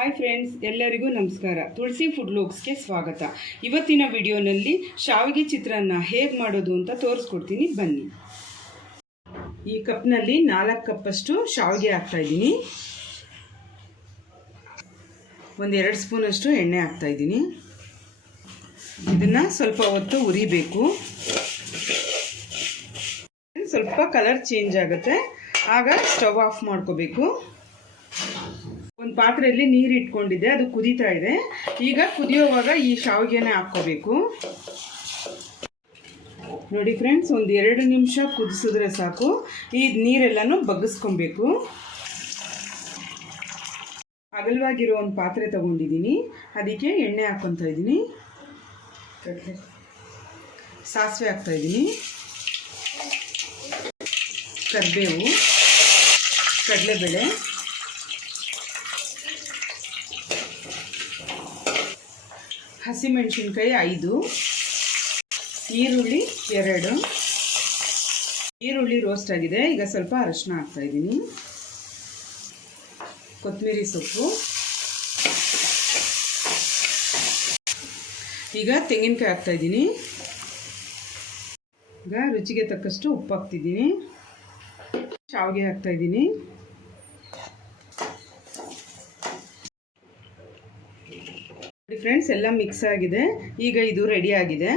Hi friends, ಎಲ್ಲರಿಗೂ ನಮಸ್ಕಾರ. ತುಳಸಿ food ಲೋಕ್ಸ್ಗೆ ಸ್ವಾಗತ. ಇವತ್ತಿನ ವಿಡಿಯೋನಲ್ಲಿ ಶಾವಿಗೆ ಚಿತ್ರಾನ್ನ ಹೇಗೆ ಮಾಡೋದು ಅಂತ ತೋರಿಸ್ಕೊಡ್ತೀನಿ, ಬನ್ನಿ. ಈ ಕಪ್ನಲ್ಲಿ 4 ಕಪ್ಪಷ್ಟು ಶಾವಿಗೆ ಹಾಕ್ತಾಯಿದ್ದೀನಿ. ಒಂದು 2 ಸ್ಪೂನಷ್ಟು ಎಣ್ಣೆ ಹಾಕ್ತಾಯಿದ್ದೀನಿ. ಇದನ್ನು ಸ್ವಲ್ಪ ಹೊತ್ತು ಉರಿಬೇಕು. ಸ್ವಲ್ಪ ಕಲರ್ ಚೇಂಜ್ ಆಗುತ್ತೆ, ಆಗ ಸ್ಟವ್ ಆಫ್ ಮಾಡ್ಕೋಬೇಕು. ಒಂದು ಪಾತ್ರೆಯಲ್ಲಿ ನೀರು ಇಟ್ಕೊಂಡಿದ್ದೆ, ಅದು ಕುದೀತಾ ಇದೆ. ಈಗ ಕುದಿಯೋವಾಗ ಈ ಶಾವಿಗೆನೇ ಹಾಕ್ಕೋಬೇಕು. ನೋಡಿ ಫ್ರೆಂಡ್ಸ್, ಒಂದು 2 ನಿಮಿಷ ಕುದಿಸಿದ್ರೆ ಸಾಕು. ಈ ನೀರೆಲ್ಲನೂ ಬಗ್ಗಿಸ್ಕೊಬೇಕು. ಅಗಲವಾಗಿರೋ ಒಂದು ಪಾತ್ರೆ ತಗೊಂಡಿದ್ದೀನಿ, ಅದಕ್ಕೆ ಎಣ್ಣೆ ಹಾಕ್ಕೊತಾ ಇದ್ದೀನಿ. ಸಾಸಿವೆ ಹಾಕ್ತಾಯಿದ್ದೀನಿ, ಕರಿಬೇವು, ಕಡಲೆಬೇಳೆ, ಹಸಿಮೆಣಸಿನ್ಕಾಯಿ 5, ಈರುಳ್ಳಿ 2. ಈರುಳ್ಳಿ ರೋಸ್ಟ್ ಆಗಿದೆ. ಈಗ ಸ್ವಲ್ಪ ಅರಿಶಿನ ಹಾಕ್ತಾಯಿದ್ದೀನಿ, ಕೊತ್ತಂಬರಿ ಸೊಪ್ಪು, ಈಗ ತೆಂಗಿನಕಾಯಿ ಹಾಕ್ತಾಯಿದ್ದೀನಿ. ಈಗ ರುಚಿಗೆ ತಕ್ಕಷ್ಟು ಉಪ್ಪು ಹಾಕ್ತಿದ್ದೀನಿ. ಶಾವಿಗೆ ಹಾಕ್ತಾಯಿದ್ದೀನಿ. ಫ್ರೆಂಡ್ಸ್, ಎಲ್ಲ ಮಿಕ್ಸ್ ಆಗಿದೆ. ಈಗ ಇದು ರೆಡಿ ಆಗಿದೆ.